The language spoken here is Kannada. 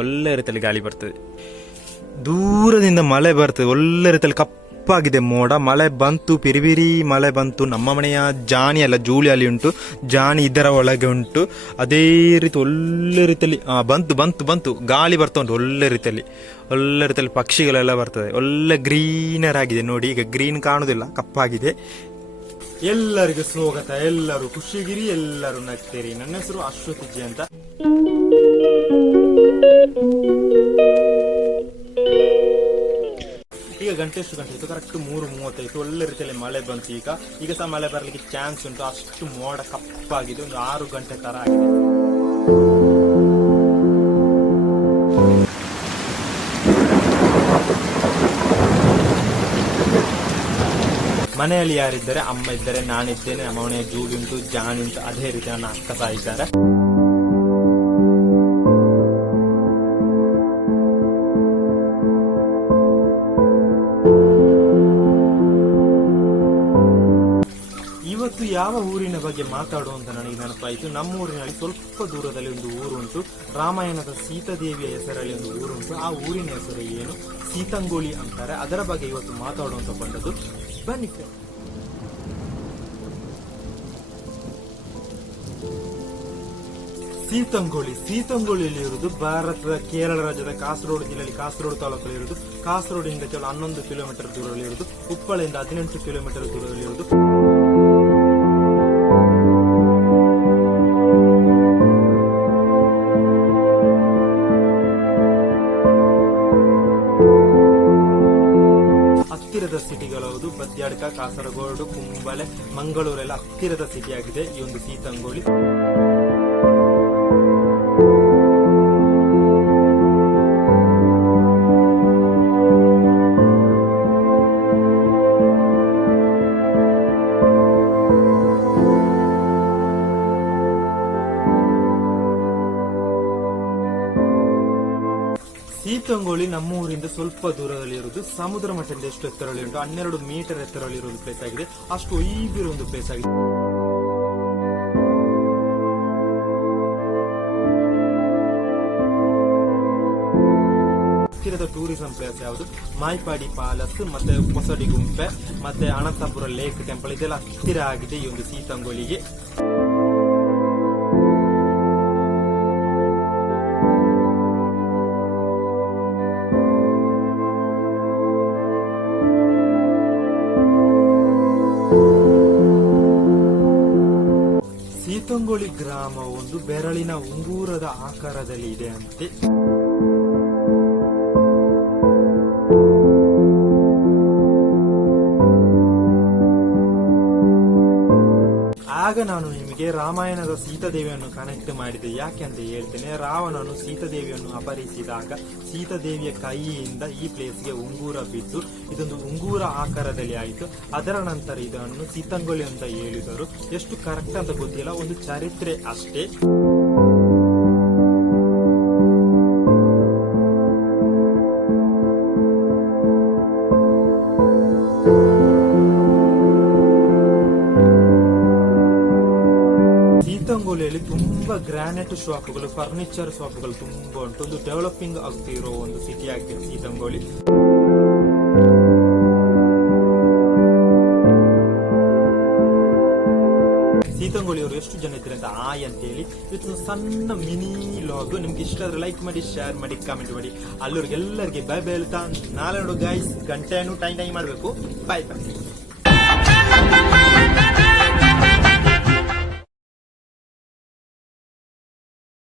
ಒಳ್ಳೆ ರೀತಿಯಲ್ಲಿ ಗಾಳಿ ಬರ್ತದೆ. ದೂರದಿಂದ ಮಳೆ ಬರ್ತದೆ, ಒಳ್ಳೆ ರೀತಿಯಲ್ಲಿ ಕಪ್ಪಾಗಿದೆ ಮೋಡ. ಮಳೆ ಬಂತು, ಪಿರಿಪಿರಿ ಮಳೆ ಬಂತು. ನಮ್ಮ ಮನೆಯ ಜಾನಿ ಅಲ್ಲ, ಜೂಳಿಯಲ್ಲಿ ಉಂಟು ಜಾನಿ, ಇದರ ಒಳಗೆ ಉಂಟು. ಅದೇ ರೀತಿ ಒಳ್ಳೆ ರೀತಿಯಲ್ಲಿ ಬಂತು ಬಂತು ಬಂತು ಗಾಳಿ ಬರ್ತಾ ಉಂಟು. ಒಳ್ಳೆ ರೀತಿಯಲ್ಲಿ ಪಕ್ಷಿಗಳೆಲ್ಲ ಬರ್ತದೆ. ಒಳ್ಳೆ ಗ್ರೀನರ್ ಆಗಿದೆ ನೋಡಿ. ಈಗ ಗ್ರೀನ್ ಕಾಣುದಿಲ್ಲ, ಕಪ್ಪಾಗಿದೆ. ಎಲ್ಲರಿಗೂ ಸ್ವಾಗತ. ಎಲ್ಲರೂ ಖುಷಿಗಿರಿ, ಎಲ್ಲರೂ ನಗ್ತೀರಿ. ನನ್ನ ಹೆಸರು ಅಶ್ವತಿಜಿ ಅಂತ. ಈಗ ಗಂಟೆ ಇತ್ತು, ಕರೆಕ್ಟ್ 3:35. ಒಳ್ಳೆ ರೀತಿಯಲ್ಲಿ ಮಳೆ ಬಂತು. ಈಗ ಸಹ ಮಳೆ ಬರಲಿಕ್ಕೆ ಚಾನ್ಸ್ ಉಂಟು. ಅಷ್ಟು ಮೋಡ ಕಪ್ಪಾಗಿದೆ. ಒಂದು 6 ಗಂಟೆ ತರ ಆಗಿದೆ. ಮನೆಯಲ್ಲಿ ಯಾರಿದ್ದಾರೆ? ಅಮ್ಮ ಇದ್ದಾರೆ, ನಾನಿದ್ದೇನೆ, ನಮ್ಮ ಮನೆಯ ಜೂಲಿ ಉಂಟು, ಜಾನಿ ಉಂಟು, ಅದೇ ರೀತಿ ನನ್ನ ಅಕ್ಕ ಸಹ ಇದ್ದಾರೆ. ಇವತ್ತು ಯಾವ ಊರಿನ ಬಗ್ಗೆ ಮಾತಾಡುವಂತ ನನಗೆ ನೆನಪಾಯಿತು. ನಮ್ಮ ಊರಿನಲ್ಲಿ ಸ್ವಲ್ಪ ದೂರದಲ್ಲಿ ಒಂದು ಊರು ಉಂಟು. ರಾಮಾಯಣದ ಸೀತಾದೇವಿಯ ಹೆಸರಲ್ಲಿ ಒಂದು ಊರು ಉಂಟು. ಆ ಊರಿನ ಹೆಸರು ಏನು? ಸೀತಂಗೋಳಿ ಅಂತಾರೆ. ಅದರ ಬಗ್ಗೆ ಇವತ್ತು ಮಾತಾಡುವಂತ ಬಂದದ್ದು. ಬನ್ನಿ. ಸೀತಂಗೋಳಿಯಲ್ಲಿ ಇರುವುದು ಭಾರತದ ಕೇರಳ ರಾಜ್ಯದ ಕಾಸರಗೋಡು ಜಿಲ್ಲೆಯಲ್ಲಿ ಕಾಸರಗೋಡು ತಾಲೂಕಲ್ಲಿ ಇರುವುದು. ಕಾಸರಗೋಡಿಂದ ಕೇವಲ 11 ಕಿಲೋಮೀಟರ್ ದೂರದಲ್ಲಿ ಇರುವುದು. ಉಪ್ಪಳಿಂದ 18 ಕಿಲೋಮೀಟರ್ ದೂರದಲ್ಲಿ ಇರುವುದು. ಹತ್ತಿರದ ಸಿಟಿಗಳವುದು ಬದ್ಯಾಡ್ಕ, ಕಾಸರಗೋಡು, ಕುಂಬಳೆ, ಮಂಗಳೂರೆಲ್ಲ ಹತ್ತಿರದ ಸಿಟಿ ಆಗಿದೆ ಈ ಒಂದು ಸೀತಂಗೋಳಿ. ಸೀತಂಗೋಳಿ ನಮ್ಮ ಊರಿಂದ ಸ್ವಲ್ಪ ದೂರದಲ್ಲಿ ಇರುವುದು. ಸಮುದ್ರ ಮಟ್ಟದಿಂದ ಎಷ್ಟು ಎತ್ತರದಲ್ಲಿ ಉಂಟು? 12 ಮೀಟರ್ ಎತ್ತರದಲ್ಲಿ ಇರುವ ಪ್ಲೇಸ್ ಆಗಿದೆ. ಅಷ್ಟು ಈಗಿರೋ ಒಂದು ಪ್ಲೇಸ್ ಆಗಿದೆ. ಹತ್ತಿರದ ಟೂರಿಸಂ ಪ್ಲೇಸ್ ಯಾವುದು? ಮಾಯ್ಪಾಡಿ ಪ್ಯಾಲೇಸ್, ಮತ್ತೆ ಹೊಸಡಿ ಗುಂಪೆ, ಮತ್ತೆ ಅನಂತಪುರ ಲೇಕ್ ಟೆಂಪಲ್, ಇದೆಲ್ಲ ಹತ್ತಿರ ಆಗಿದೆ ಈ ಒಂದು ಸೀತಂಗೋಳಿಗೆ. ಸೀತಂಗೋಳಿ ಗ್ರಾಮ ಒಂದು ಬೆರಳಿನ ಉಂಗುರದ ಆಕಾರದಲ್ಲಿ ಇದೆ ಅಂತೆ. ಆಗ ನಾನು ನಿಮಗೆ ರಾಮಾಯಣದ ಸೀತಾದೇವಿಯನ್ನು ಕನೆಕ್ಟ್ ಮಾಡಿದೆ. ಯಾಕೆ ಅಂತ ಹೇಳ್ತೇನೆ. ರಾವಣನು ಸೀತಾದೇವಿಯನ್ನು ಅಪಹರಿಸಿದಾಗ ಸೀತಾದೇವಿಯ ಕೈಯಿಂದ ಈ ಪ್ಲೇಸ್ಗೆ ಉಂಗುರ ಬಿದ್ದು ಇದೊಂದು ಉಂಗುರ ಆಕಾರದಲ್ಲಿ ಆಯಿತು. ಅದರ ನಂತರ ಇದನ್ನು ಸೀತಂಗೋಳಿ ಅಂತ ಹೇಳಿದರು. ಎಷ್ಟು ಕರೆಕ್ಟ್ ಅಂತ ಗೊತ್ತಿಲ್ಲ, ಒಂದು ಚರಿತ್ರೆ ಅಷ್ಟೇ. ಸೀತಂಗೋಳಿಯಲ್ಲಿ ತುಂಬಾ ಗ್ರಾನೈಟ್ ಶಾಪ್ಗಳು, ಫರ್ನಿಚರ್ ಶಾಪ್ಗಳು ತುಂಬಾ ಉಂಟು. ಒಂದು ಡೆವಲಪಿಂಗ್ ಆಗ್ತಿರೋ ಒಂದು ಸಿಟಿ ಆಗಿದೆ ಸೀತಂಗೋಳಿ. ಸೀತಂಗೋಳಿಯವರು ಎಷ್ಟು ಜನ ಇದ್ದಾರೆ ಅಂತ ಅಂತೇಳಿ ಇದು ಸಣ್ಣ ಮಿನಿ ಲಾಗ್. ನಿಮ್ಗೆ ಇಷ್ಟ ಆದ್ರೆ ಲೈಕ್ ಮಾಡಿ, ಶೇರ್ ಮಾಡಿ, ಕಾಮೆಂಟ್ ಮಾಡಿ. ಅಲ್ಲೂರಿಗೆ ಎಲ್ಲರಿಗೆ ಬೈ ಬೈ ಹೇಳ್ತಾ ನಾಳೆ ನೋಡು ಗೈಸ್. ಗಂಟೆಯನ್ನು ಟೈಮ್ ಮಾಡಬೇಕು. Bye bye.